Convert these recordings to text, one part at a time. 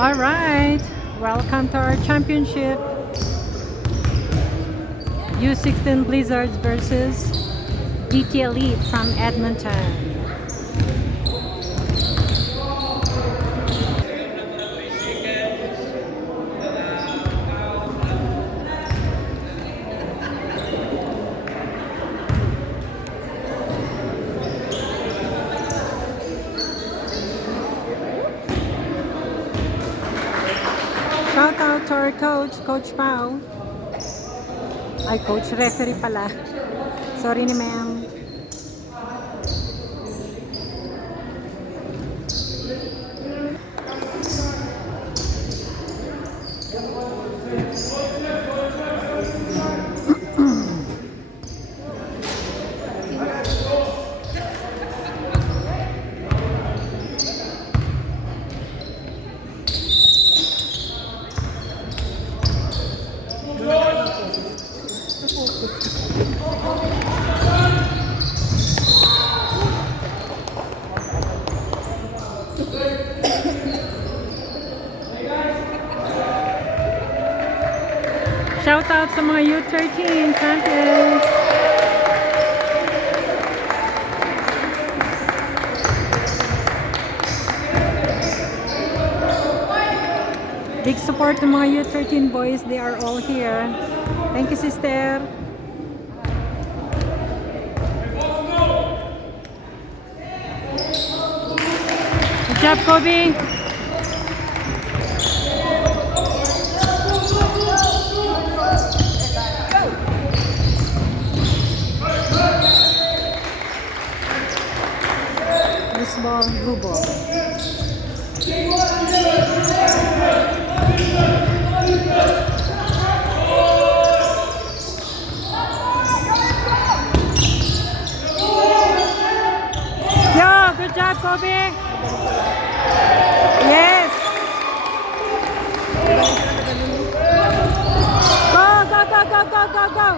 All right, welcome to our championship. U16 Blizzards versus DT Elite from Edmonton. Shout out to our coach, Coach Pao. Ay, coach referee pala. Sorry ni ma'am. Shout out sa mga U13 champions. Big support ng mga U13 boys. They are all here. Thank you, sister. Good job, Kobe. This ball, blue ball. Yo, good job, Kobe. Yes. Go, go, go, go, go, go, go.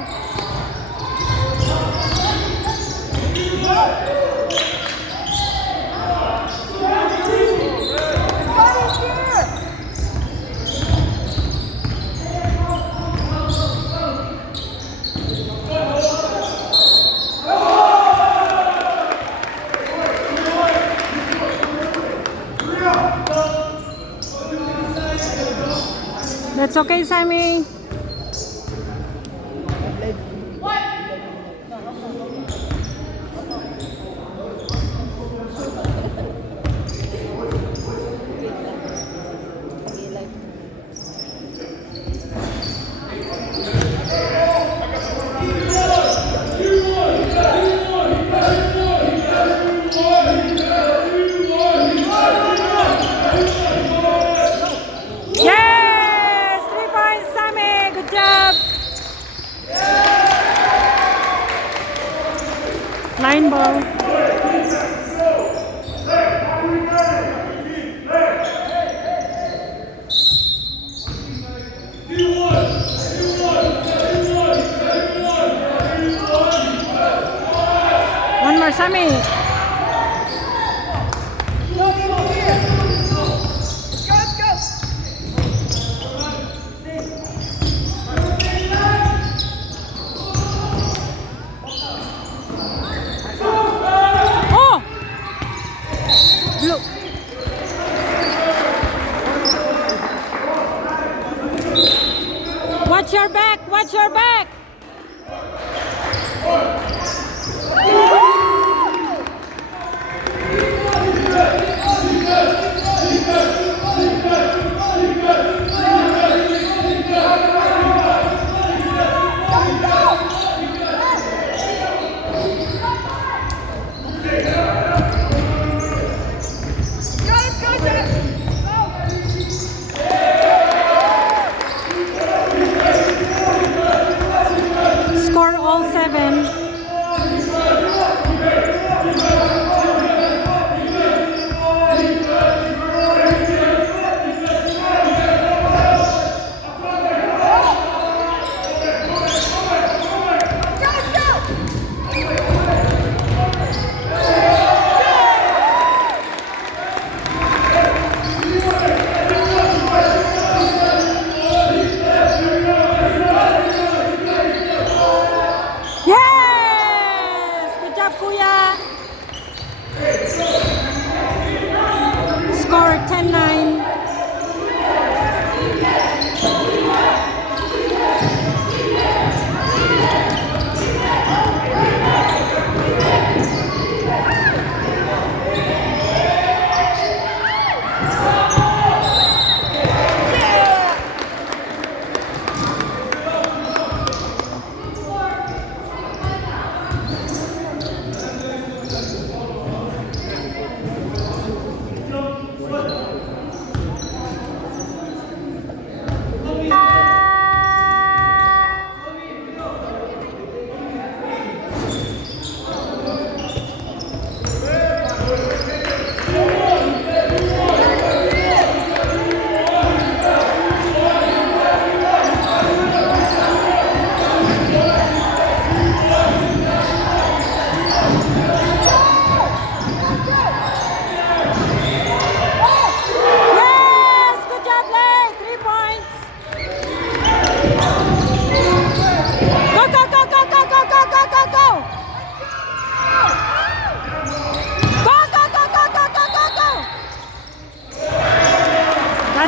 That's okay, Sammy. Line ball. One more, Sammy. Watch your back! Watch your back!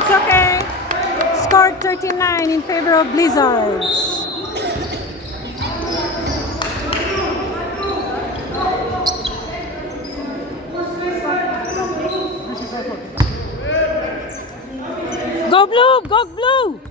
It's okay. Scored 39 in favor of Blizzards. Go blue! Go blue!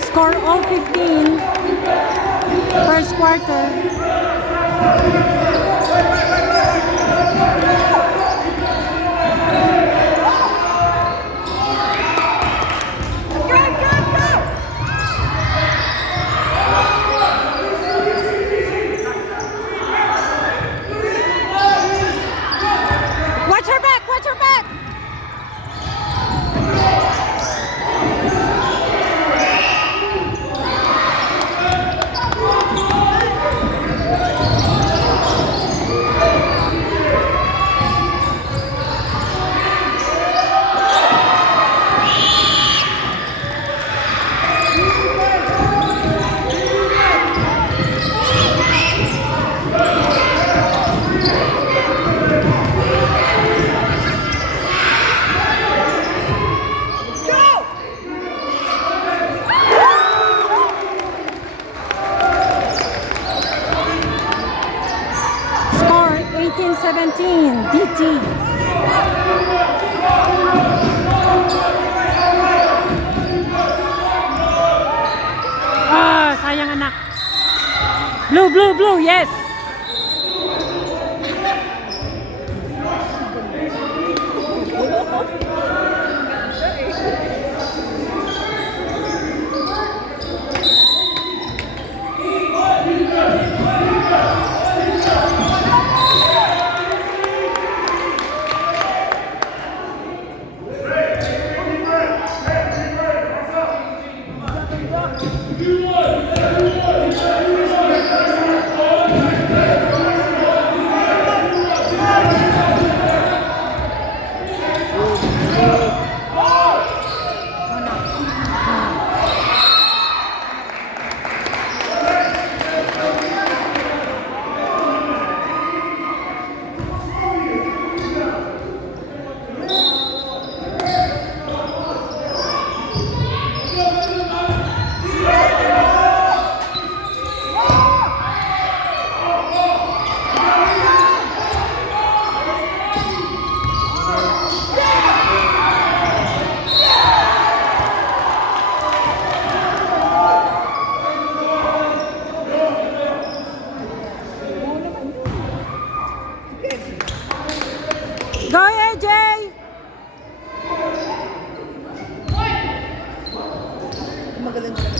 Score all 15. First quarter. Watch her back! Watch her back! Score 18-17, DT. Ah, sayang anak. Blue, blue, blue, yes. Go AJ! Magaling siya.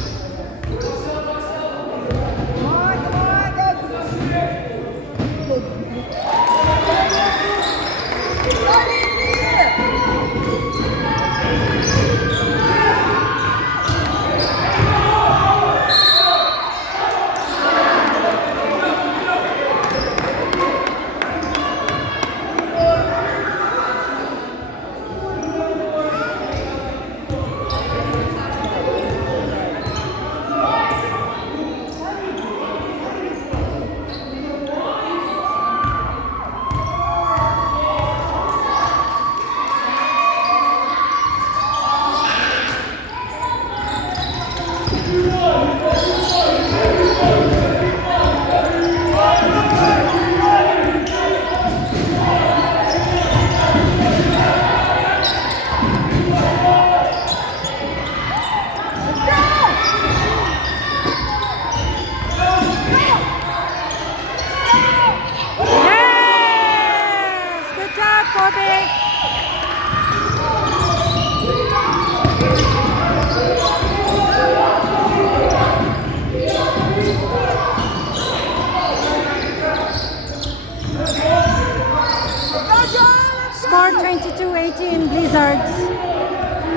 Blizzards.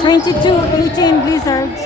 22-18 Blizzards.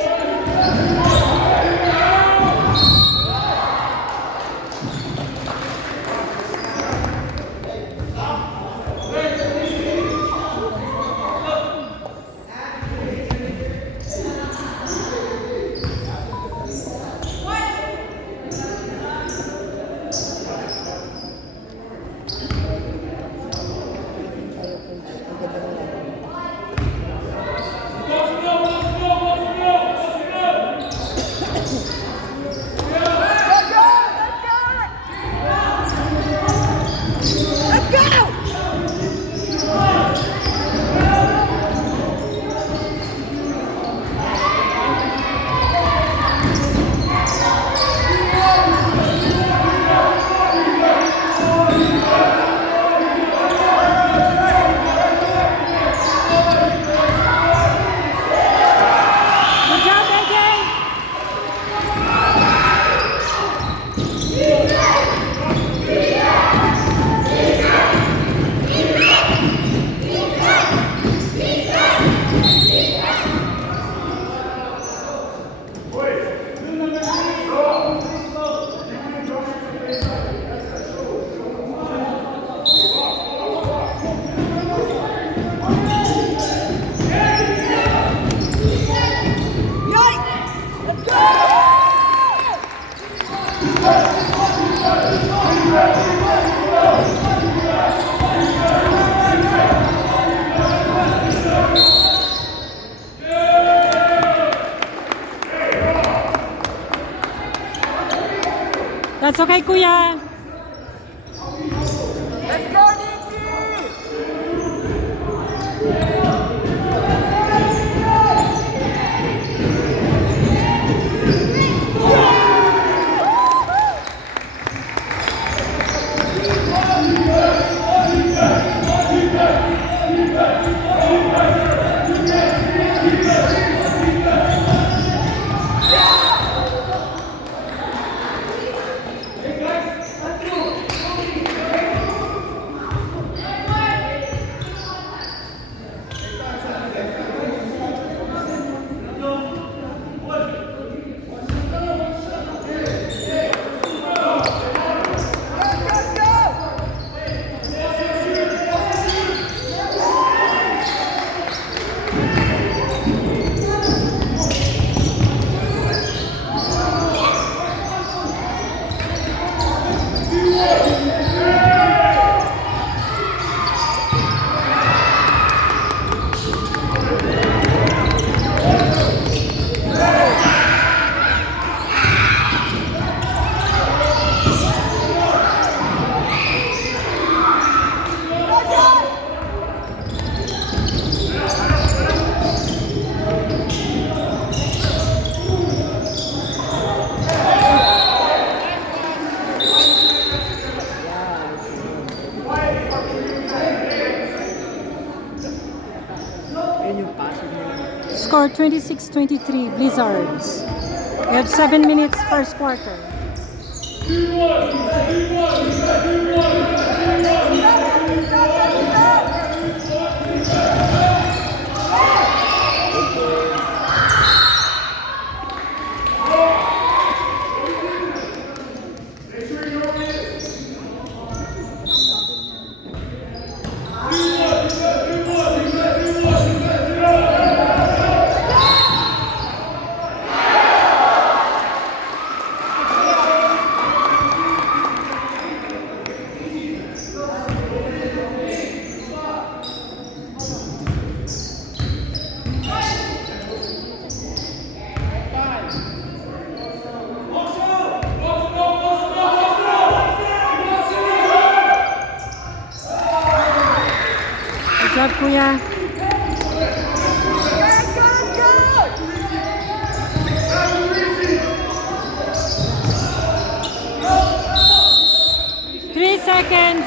That's okay, Kuya. Let's go, Nikki! Score 26-23 Blizzards. We have 7 minutes first quarter. Good job, Kuya. Let's go! 3 seconds.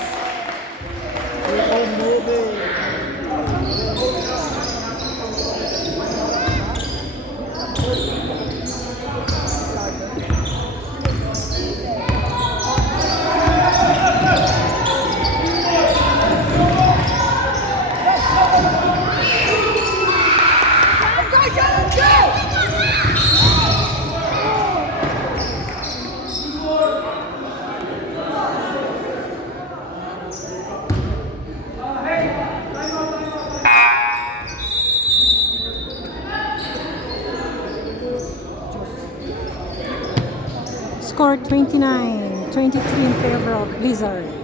Score 29-23 in favor of Blizzards.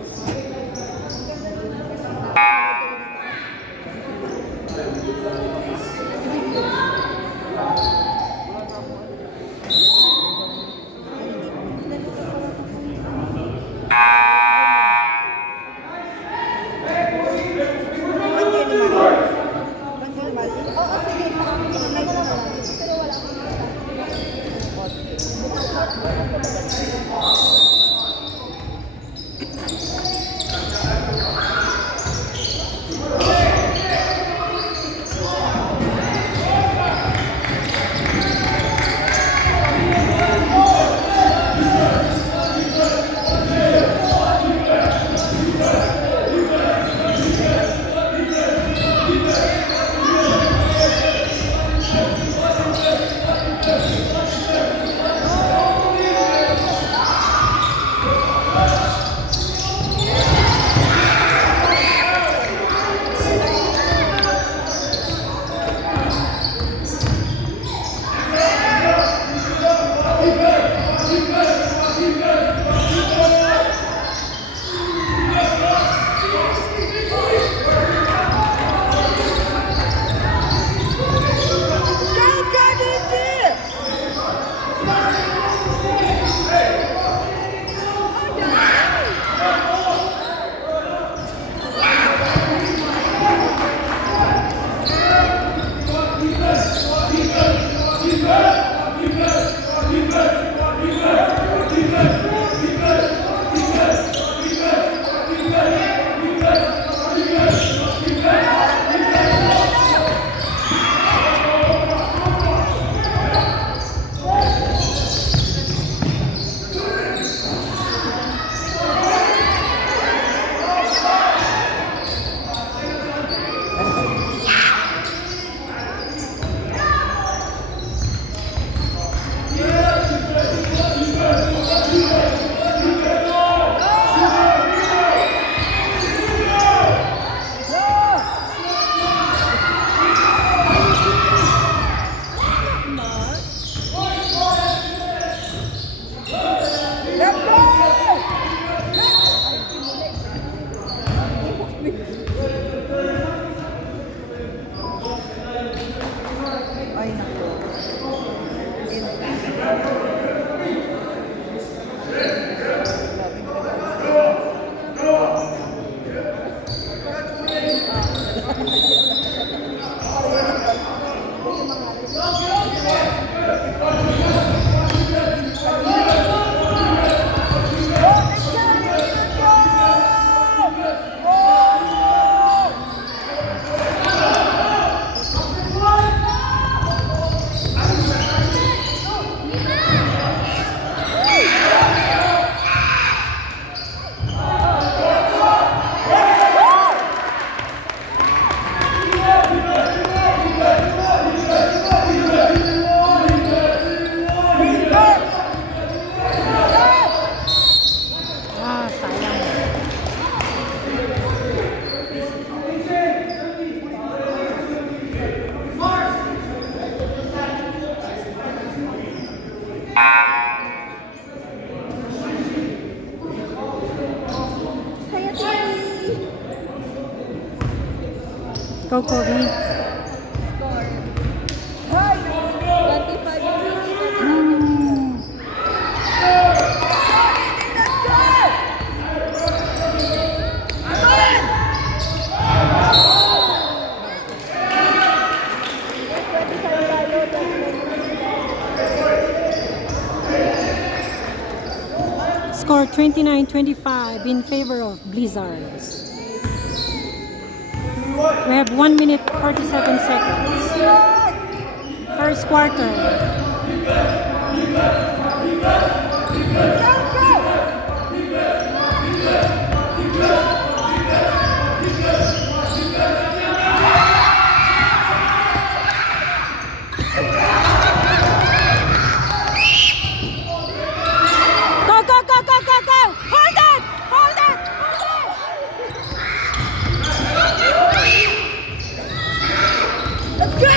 Go, Kobe. Score 29-25 in favor of Blizzards. We have 1 minute 47 seconds. First quarter. Go, go, go, go, go, go! Hold it! Hold it! Let's go!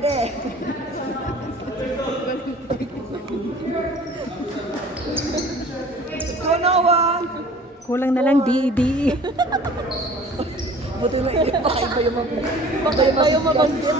Dede. Go, Noah. Kulang na lang DE. Buti na baka iba yung mabansin.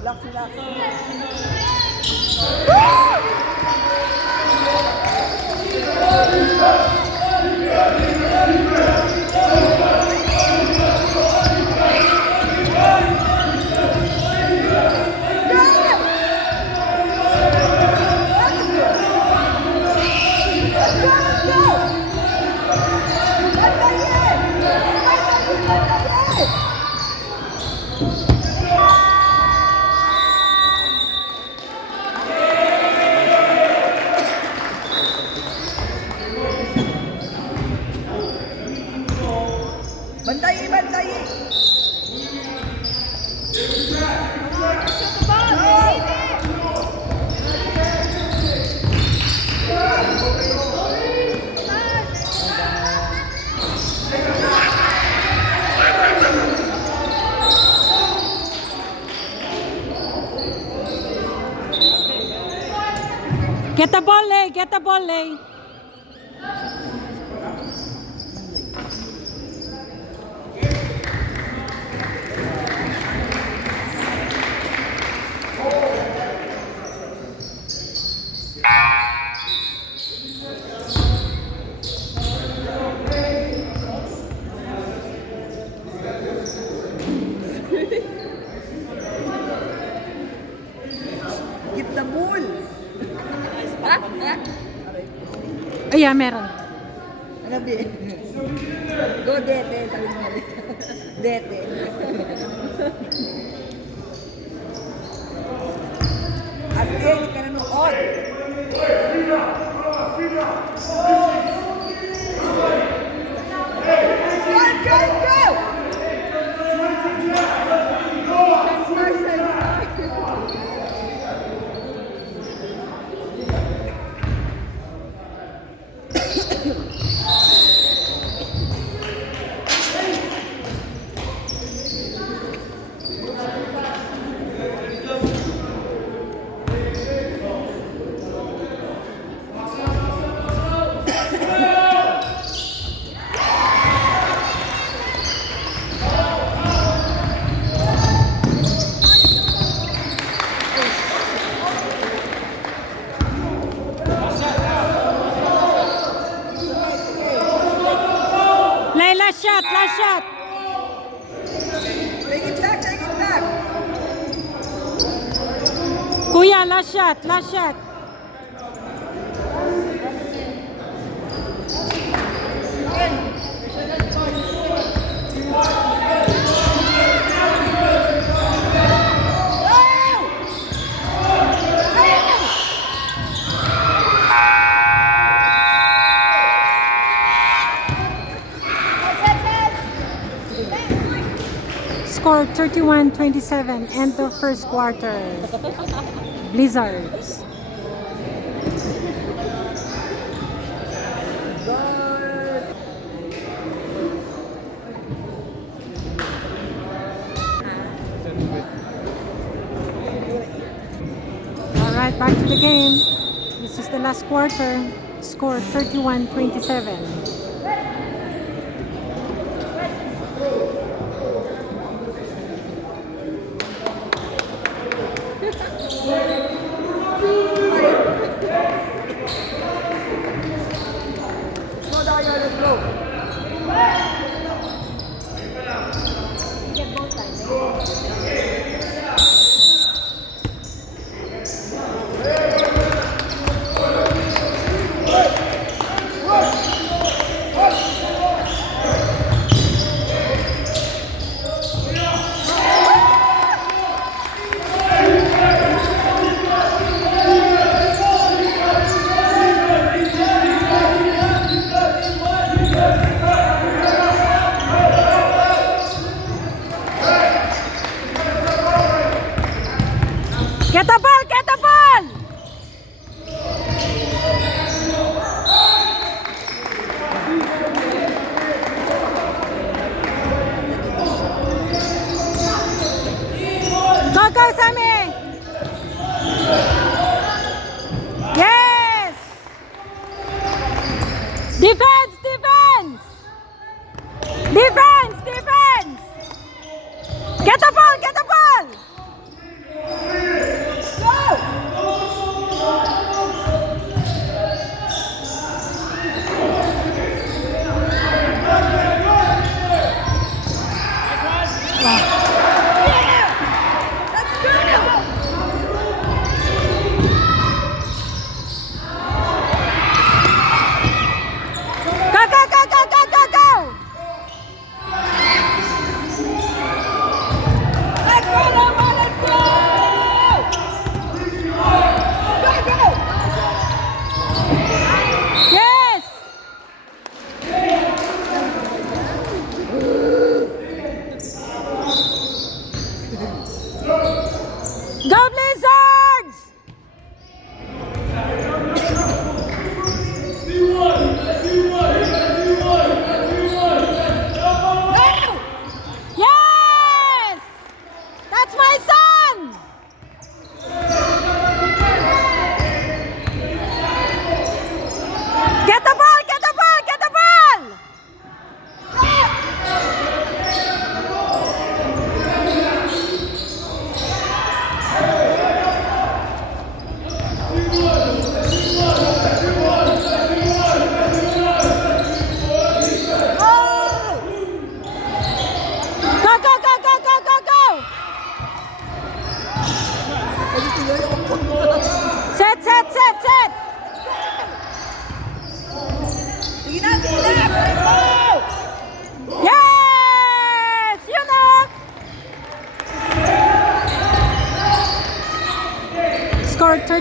Relax, relax. Bantayi, bantayi. Get the ball, Lay. Get the ball, Lay. Get the ball. Ayan, meron. Ano ba? Go, Dede. Sabi mo nga. Dede. At hindi ka nanood. Go, go, go! Lay, last shot, last shot. Take it back, take it back! Kuya, last shot, last shot. Score 31-27, end of first quarter. Blizzards. Alright, back to the game. This is the last quarter. Score 31-27. Go, Daya, let's go!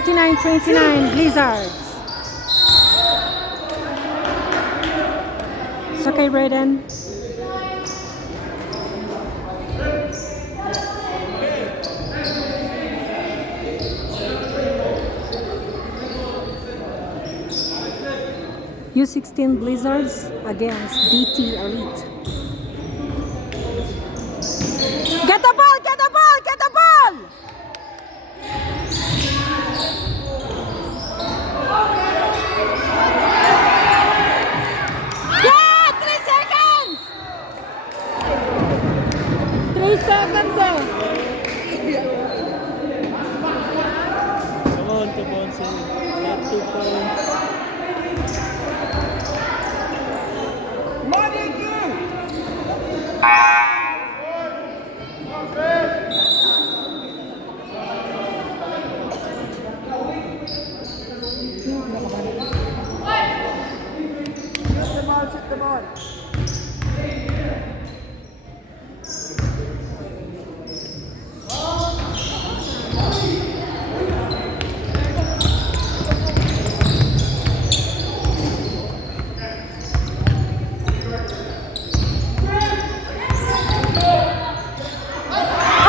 39-29 Blizzards. It's okay, Braden. U16 Blizzards against DT Elite. Get the ball! Get the ball! Get the ball! Yeah! 3 seconds! 3 seconds eh! Come on, say not 2 points. Shoot the ball.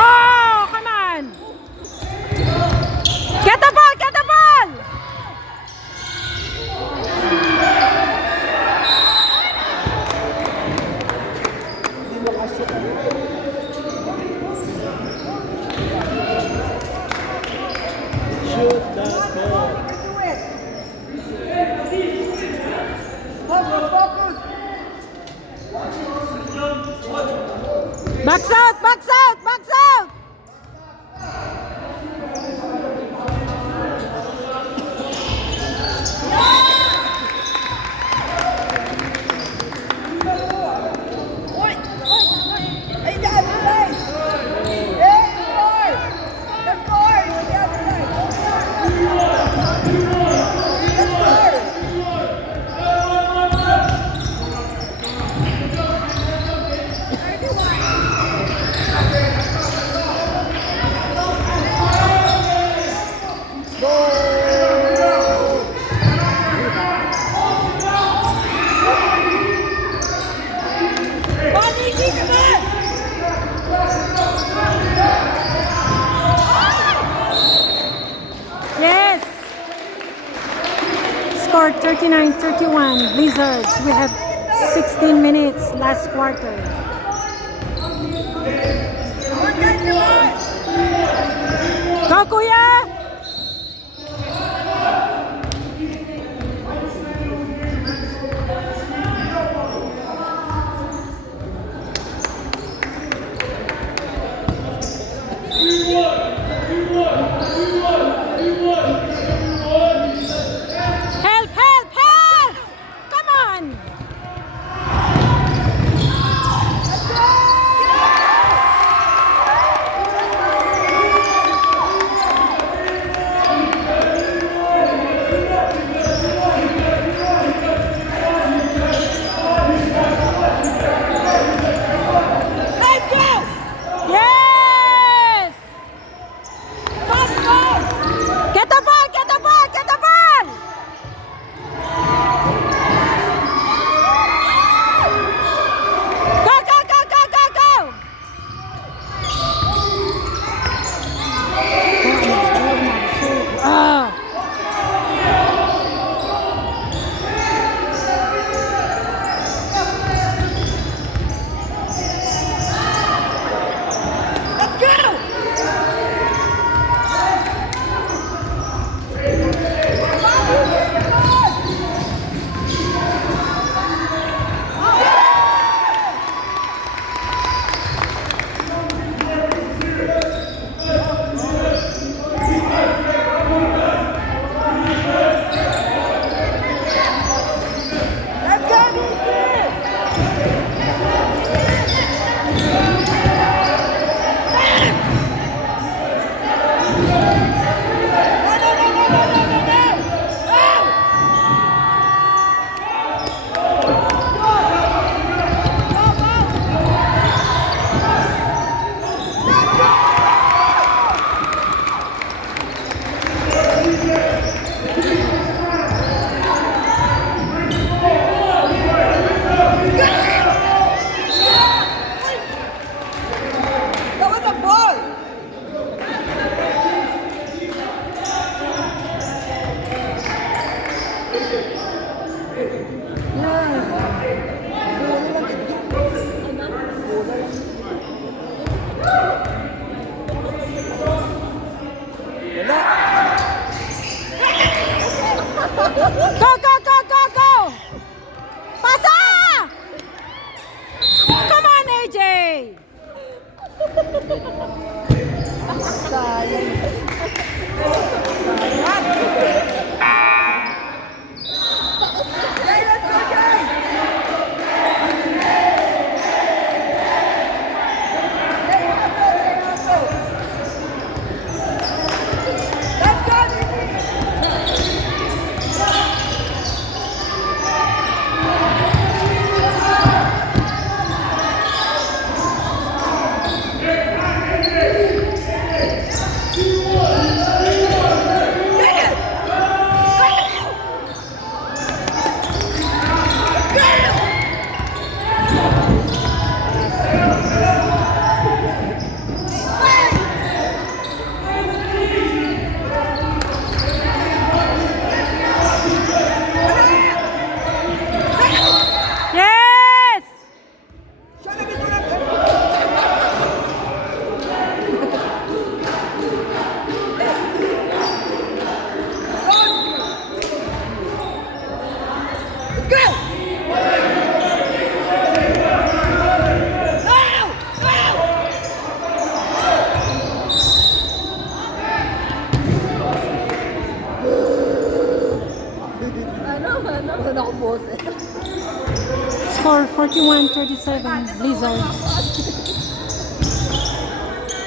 Oh, come on! Get the ball! Get the ball! Hindi makashoot. Shoot that ball. Do it. Focus, focus. Box out! Box out! Box out! Oi! Ay, the other side! Hey, score! The score! On the other side! The score! Body, keep him in! Yes! Scored 39-31 Blizzards. We have 16 minutes last quarter. Go, Kuya! Help! Help! Help! Come on! Score 41-37, Blizzards.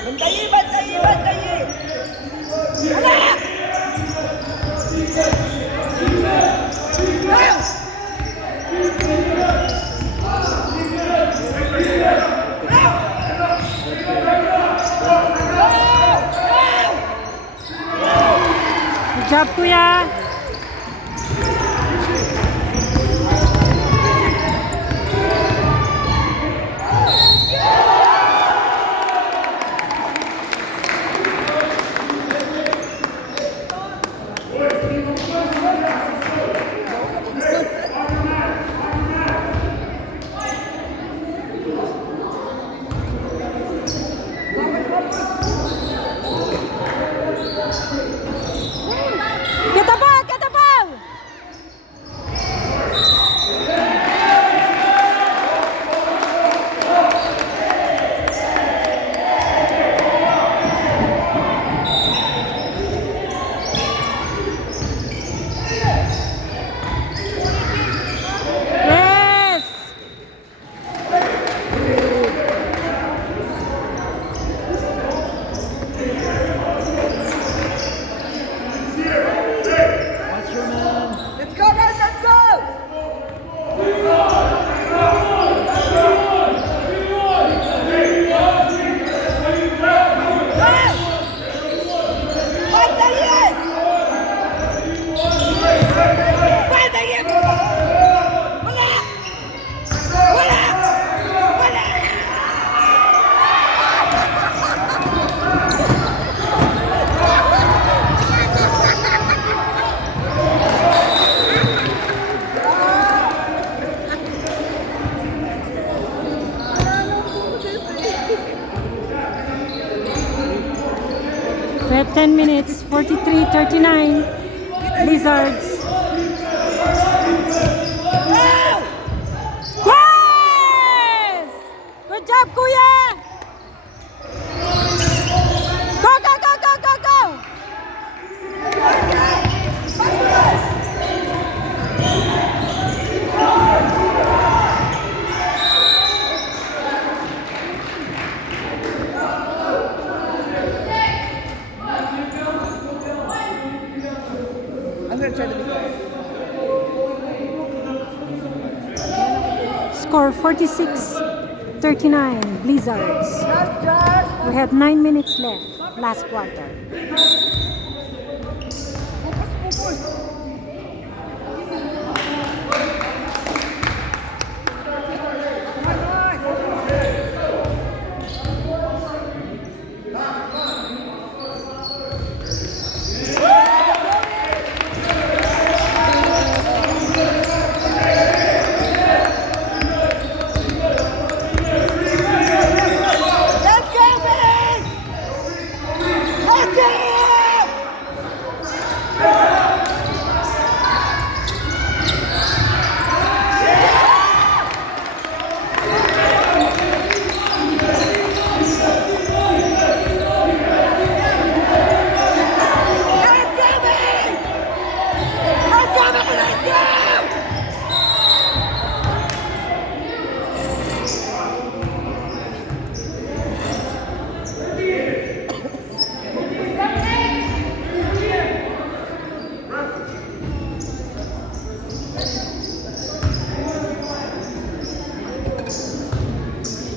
Bantayi, bantayi, bantayi! Wala! Good job, kuya. Get the ball, get the ball. Yes. Watch your man. Let's go, guys, let's go! Bantayi! Bantayi! Wala! Wala! Wala! We have 10 minutes, 43-39, Blizzards. Yes! Good job, kuya! Go, go, go, go, go, go! I'm gonna try to be quiet. Score 46-39, Blizzards. Just, just. We have 9 minutes left, last quarter. Focus, focus. Come on, come on. Let's go, man! Let's go! Let's go, man! Let's go, man! Let's go!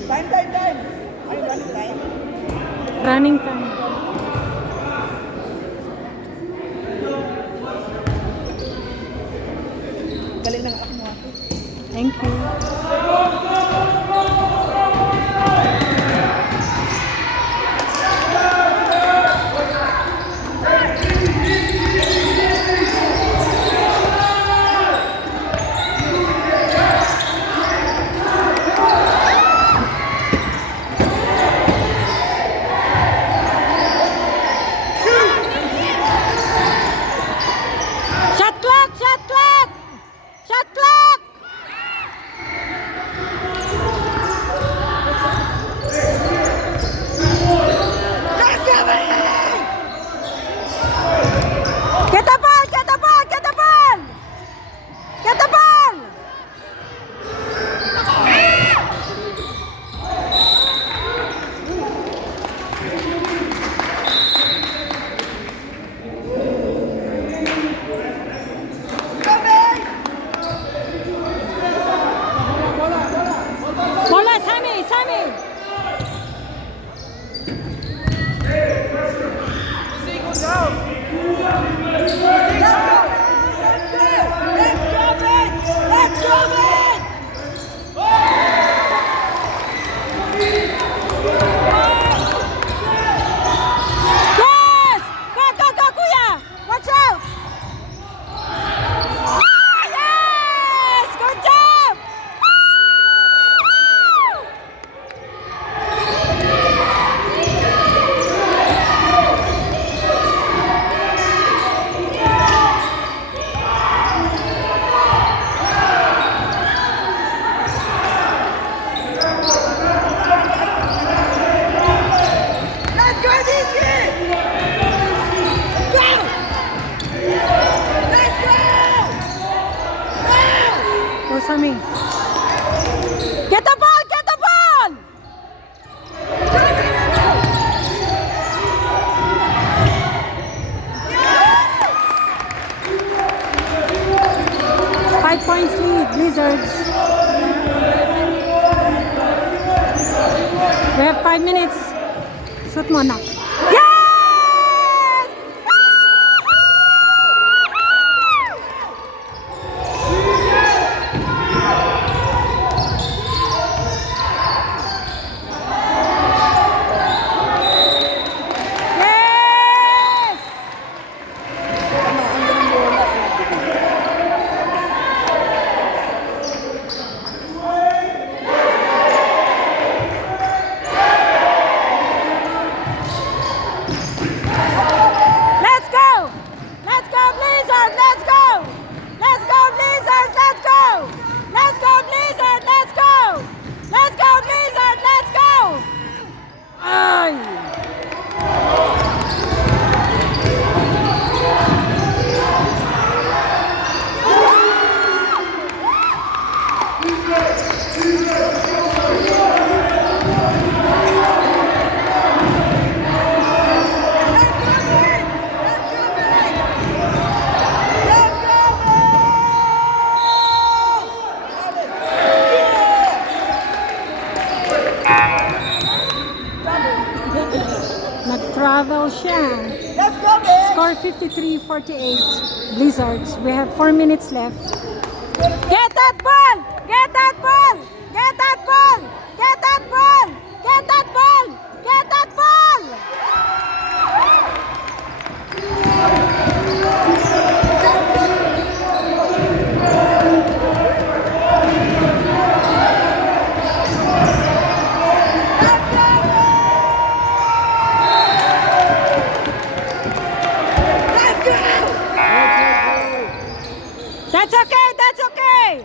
Time, time, time. Are you running time? Running time. Galing ng ako mo. Thank you. Shot clock! Shot clock! Shot clock! me. Get the ball! Get the ball! 5 points lead, Blizzards. We have 5 minutes. Shoot mo na. Yes! Yes! Let's go! Let's go, Blizzard! Let's go! Let's go, Blizzard! Let's go! Let's go, Blizzard! Let's go! Let's go, Blizzard! Let's go! Ay! Nag-travel siya. Let's go, man! Score 53-48. Blizzards. We have 4 minutes left. Get that ball! Get that ball! Get that ball! Get that ball! Get that ball! Get that ball! That's okay, that's okay.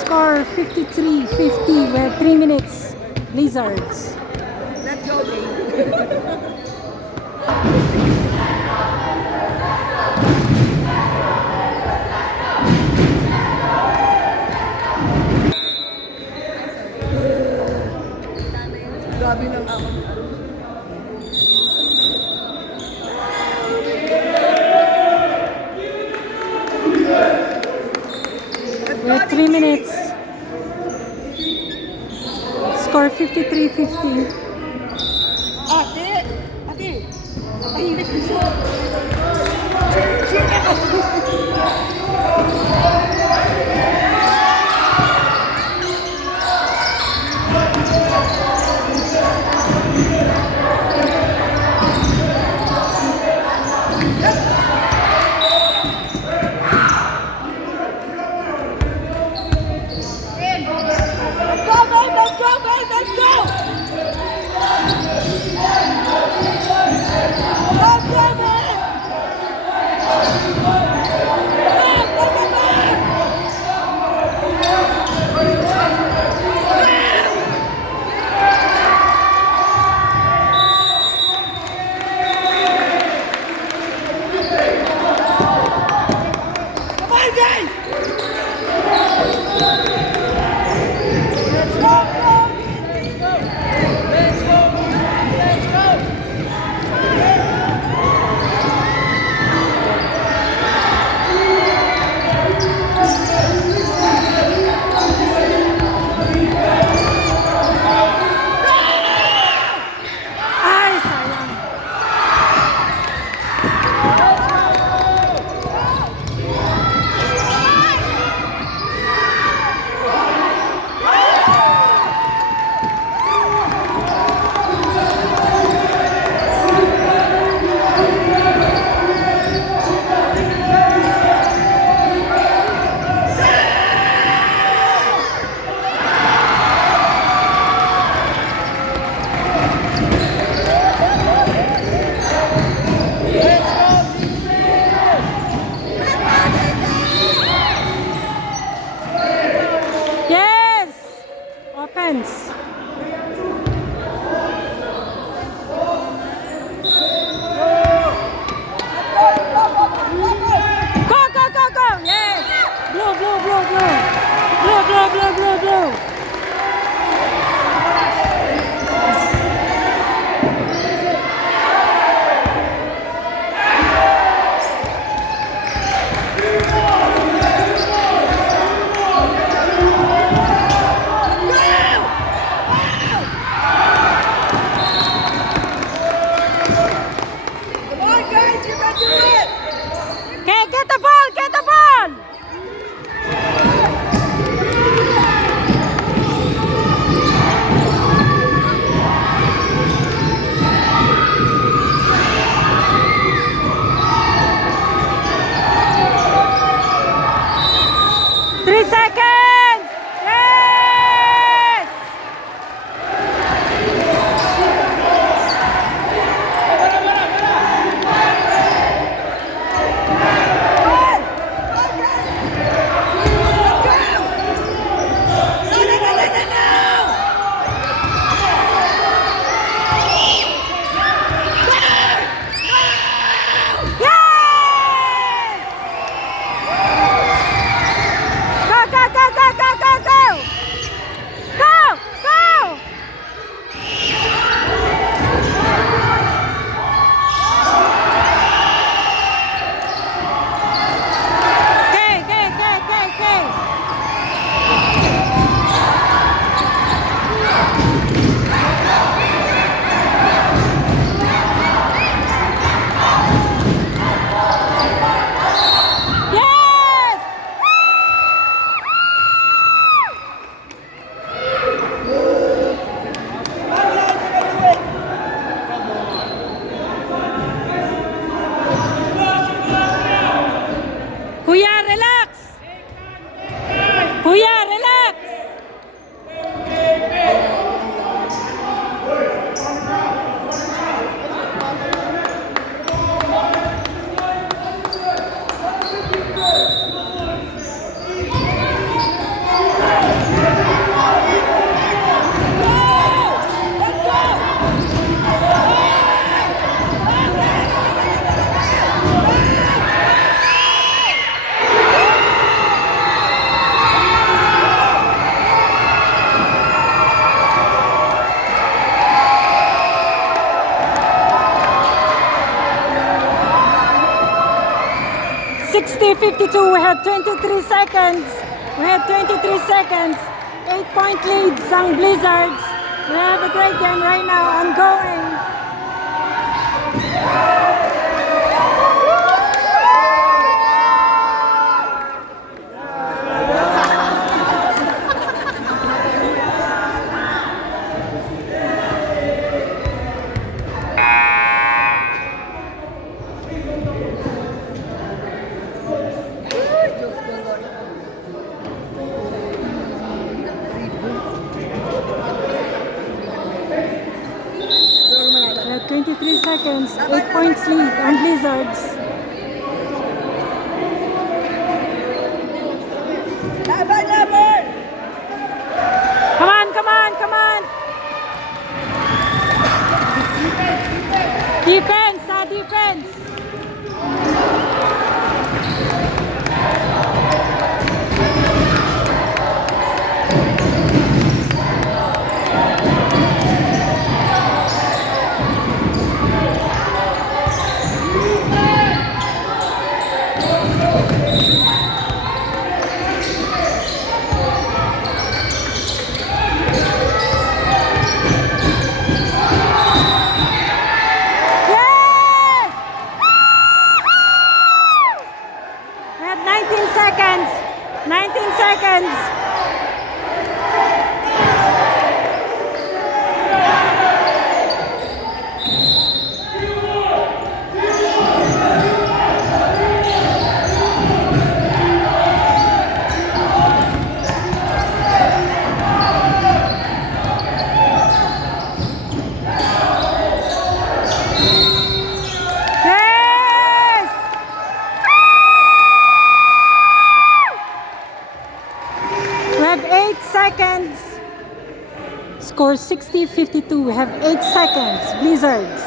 Score 53-50. We have 3 minutes. Blizzards. Let's go, baby! Grabe ng ako. We have 3 minutes. Score 53-50. Ate! Ate! Tahimik ko siya. Cheer! Let's go, babe! Let's go, babe! Let's go! 60-52. We have 23 seconds. We have 23 seconds. 8-point leads ang Blizzards. We have a great game right now ongoing. We have 23 seconds. 8 points lead on Blizzards. Laban, laban! Come on, come on, come on. Defense, defense. Yes! We have 19 seconds. 19 seconds. Yes! We have 8 seconds. Score 60-52. We have 8 seconds. Blizzards.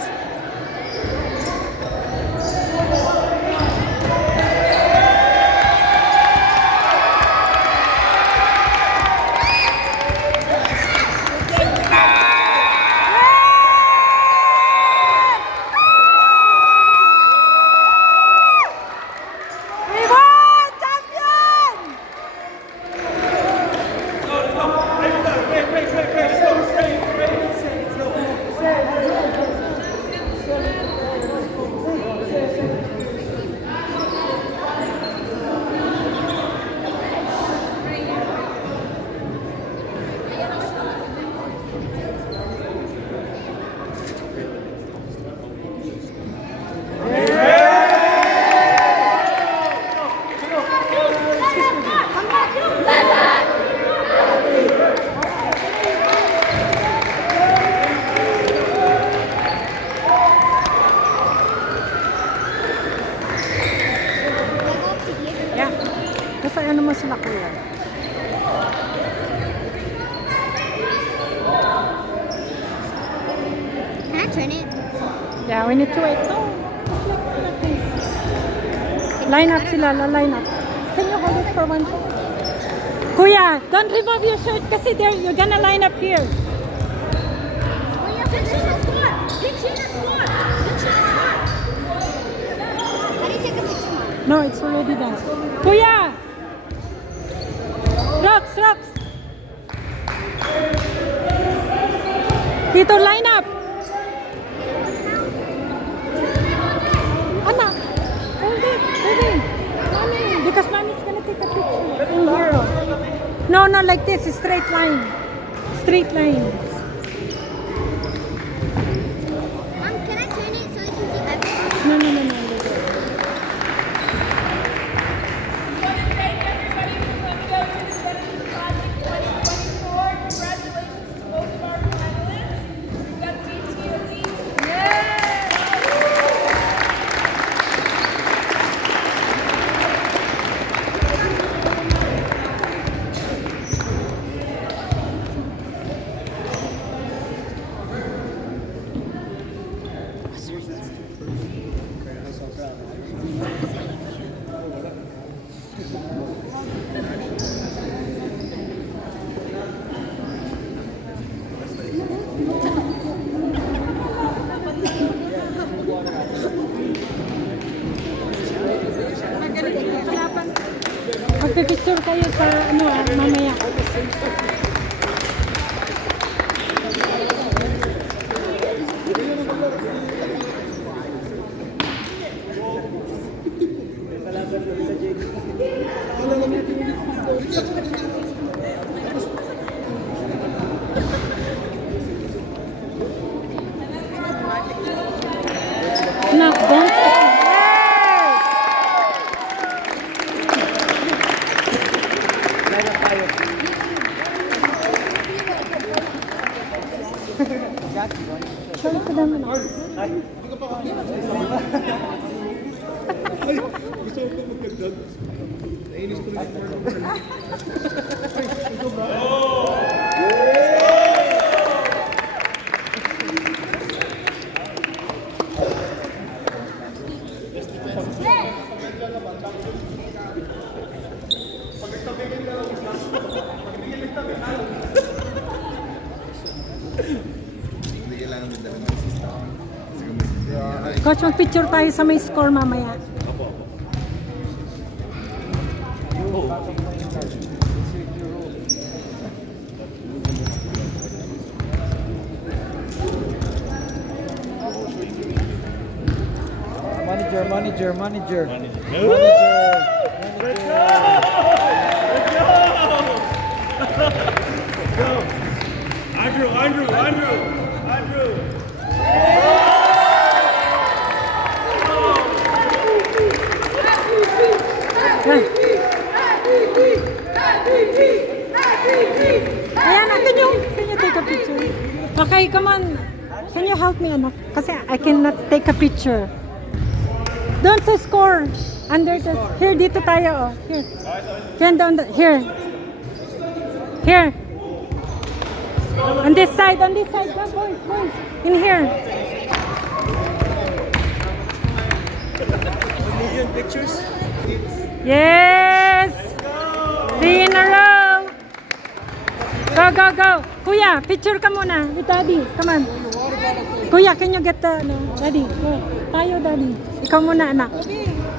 We won! Champion! Yeah. Kasi ano mo sila kuya? Can I turn it? Yeah, we need to wait. No. Line up sila, line up. Can you hold it for one second? Kuya, don't remove your shirt kasi there you're gonna line up here. Oh yeah, Big Sheena score! Big Sheena score! Big Sheena score! How do you take a picture? No, it's already done. Kuya! Rocks, rocks! Dito, line up! Anak, hold it, baby. Mommy, because mommy's gonna take a picture in here. No, no, like this, straight line. Straight line. Mom, can I turn it so you can see everything? No, no, no, no. want to thank everybody for coming out to the Genesis Classic 2024. Congratulations to both of our finalists. We've got BT Elite. Magaling. Magpipicture kayo sa ano mamaya. Anak, don't. Sorry ko naman. Coach, mag-picture tayo sa may score mamaya. Manager. Andrew. Ayan, can you take a picture? Okay, come on. Can you help me, anak? Kasi I cannot take a picture. Doon sa score. Under the... Here, dito tayo, oh. Here. Here. Here. On this side. Come, boys. In here. Million pictures? Yes! 3 in a row! Go! Kuya, picture ka muna with Daddy. Come on. Kuya, can you get the... No, Daddy, go. Tayo, Daddy. Ikaw muna, anak.